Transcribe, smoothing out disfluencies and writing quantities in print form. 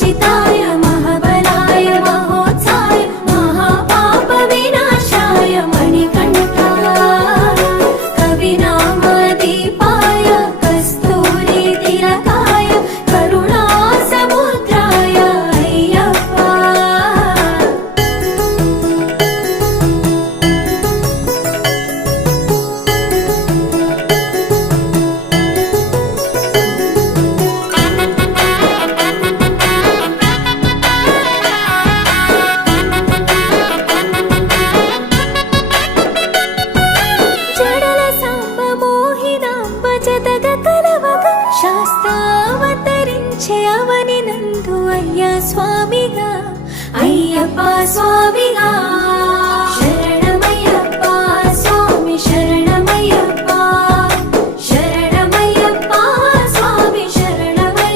मोक्षिताय महाबलाय महोत्साय महापाप विनाशाय मणिकण्ठाय कविनामदीपाय कस्तूरी तिलकाय करुणासमुद्राय अय्यप्पा। జడల సాంబ మోహినాంబ జతగ కలవగ శాస్త్రావతరించే అవని నందు అయ్యా స్వామిగా అయ్యప్ప స్వామిగా